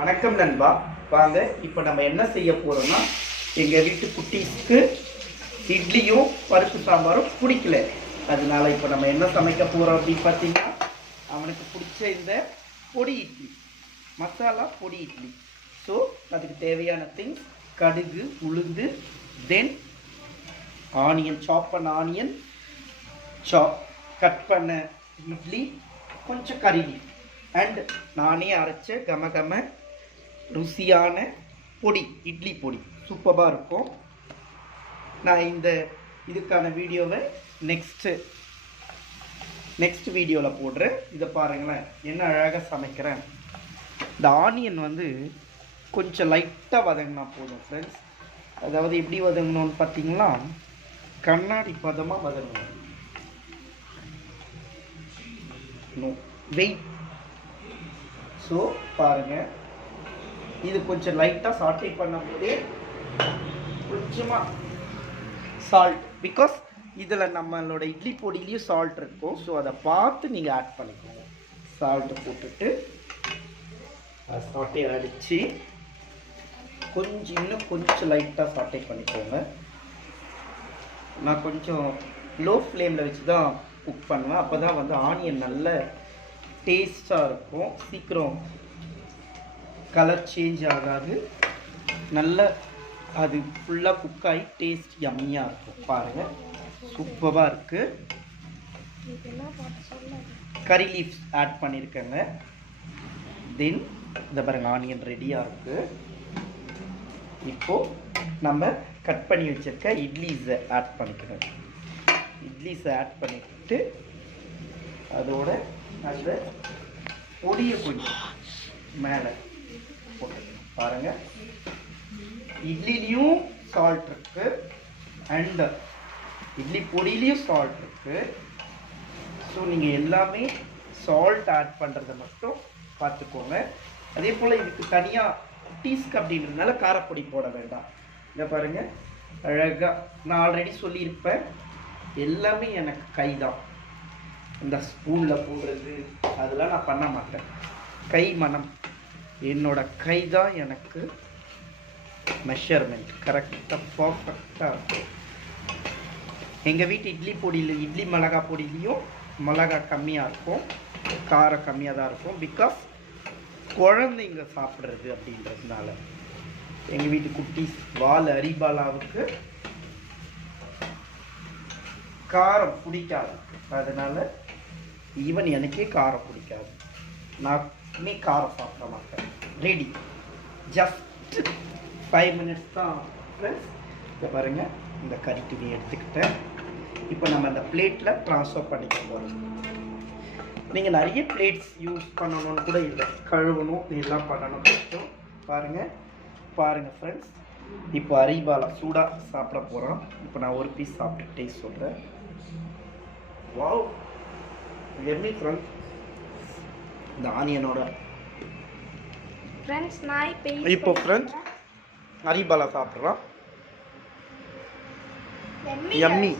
வணக்கம் நண்பா. வாங்க இப்போ நம்ம என்ன செய்ய போறோம்னா, எங்கள் வீட்டு குட்டீஸ்க்கு இட்லியும் பருப்பு சாம்பாரும் பிடிக்கல. அதனால இப்போ நம்ம என்ன சமைக்க போகிறோம் அப்படின்னு பார்த்தீங்கன்னா, அவனுக்கு பிடிச்ச இந்த பொடி இட்லி, மசாலா பொடி இட்லி. ஸோ அதுக்கு தேவையான திங்ஸ் கடுகு, உளுந்து, தென் ஆனியன், சாப் பண்ண ஆனியன், கட் பண்ண இட்லி, கொஞ்சம் கறி லீஃப் அண்ட் நானே அரைச்ச கம ருசியான பொடி, இட்லி பொடி சூப்பராக இருக்கும். நான் இதுக்கான வீடியோவை நெக்ஸ்ட் வீடியோவில் போடுறேன். இதை பாருங்களேன், என்ன அழகாக சமைக்கிறேன். இந்த ஆனியன் கொஞ்சம் லைட்டாக வதங்கினா போதும் ஃப்ரெண்ட்ஸ். அதாவது எப்படி வதங்கணும்னு பார்த்தீங்கன்னா, கண்ணாடி பதமாக வதங்கணும். வெயிட். ஸோ பாருங்கள், இது கொஞ்சம் லைட்டாக சாட்டே பண்ணும்போது கொஞ்சமாக சால்ட், பிகாஸ் இதில் நம்மளோட இட்லி பொடியிலையும் சால்ட் இருக்கும். ஸோ அதை பார்த்து நீங்கள் ஆட் பண்ணிக்கோங்க. சால்ட்டு போட்டுட்டு சாட்டே அடித்து இன்னும் கொஞ்சம் லைட்டாக சாட்டே பண்ணிக்கோங்க. நான் கொஞ்சம் லோ ஃப்ளேமில் வச்சு தான் குக் பண்ணுவேன். அப்போ தான் ஆனியன் நல்ல டேஸ்டாக இருக்கும். சீக்கிரம் கலர் சேஞ்ச் ஆகாது. நல்ல அது ஃபுல்லாக குக் ஆகி டேஸ்ட் யம்மியாக இருக்கும். பாருங்கள், சூப்பராக இருக்குது. கறி லீஃப்ஸ் ஆட் பண்ணியிருக்கேங்க. தென் இந்த பாருங்கள், ஆனியன் ரெடியாக இருக்குது. இப்போது நம்ம கட் பண்ணி வச்சுருக்க இட்லிஸை ஆட் பண்ணிக்கணும். இட்லிஸை ஆட் பண்ணிவிட்டு அதோட அந்த பொடியை கொஞ்சம் மேலே போட்டுக்கணும். பாருங்கள், இட்லிலையும் சால்ட் இருக்குது அண்ட் இட்லி பொடியிலையும் சால்ட் இருக்குது. ஸோ நீங்கள் எல்லாமே சால்ட் ஆட் பண்ணுறதை மட்டும் பார்த்துக்கோங்க. அதே போல் இதுக்கு தனியாக குட்டீஸ்க்கு அப்படின்றதுனால காரப்பொடி போட வேண்டாம். இதை பாருங்கள், அழகாக நான் ஆல்ரெடி சொல்லியிருப்பேன், எல்லாமே எனக்கு கை தான். இந்த ஸ்பூனில் போடுறது அதெல்லாம் நான் பண்ண மாட்டேன். கை மனம், என்னோட கை தான் எனக்கு மெஷர்மெண்ட் கரெக்டாக பர்ஃபெக்டாக இருக்கும். எங்கள் வீட்டு இட்லி பொடியில், இட்லி மிளகா பொடியிலையும் மிளகா கம்மியாக இருக்கும், காரம் கம்மியாக தான் இருக்கும். பிகாஸ் குழந்தைங்க சாப்பிட்றது அப்படின்றதுனால. எங்கள் வீட்டு குட்டீஸ் அரிபாலாவுக்கு காரம் பிடிக்காது. அதனால் ஈவன் எனக்கே காரம் பிடிக்காது. நானே காரம் சாப்பிட மாட்டேன். ரெடி, ஜஸ்ட் 5 minutes தான் ஃப்ரெண்ட்ஸ். இப்போ பாருங்கள், இந்த கறி துணி எடுத்துக்கிட்டேன். இப்போ நம்ம அந்த பிளேட்டில் ட்ரான்ஸ்ஃபர் பண்ணிக்க போகிறோம். நீங்கள் நிறைய பிளேட்ஸ் யூஸ் பண்ணணும்னு கூட இல்லை, கழுவணும், இதெல்லாம் பண்ணணும் கஷ்டம். பாருங்கள் ஃப்ரெண்ட்ஸ், இப்போ அரிபாலா சூடாக சாப்பிட போகிறோம். இப்போ நான் ஒரு பீஸ் சாப்பிட்டு டேஸ்ட் சொல்கிறேன். Wow, yummy friends. இந்த ஆனியனோட ஃப்ரெண்ட்ஸ் நான் இப்போ ஃப்ரெண்ட்ஸ் அரிபாலா சாப்பிட்றோம். எம்மி.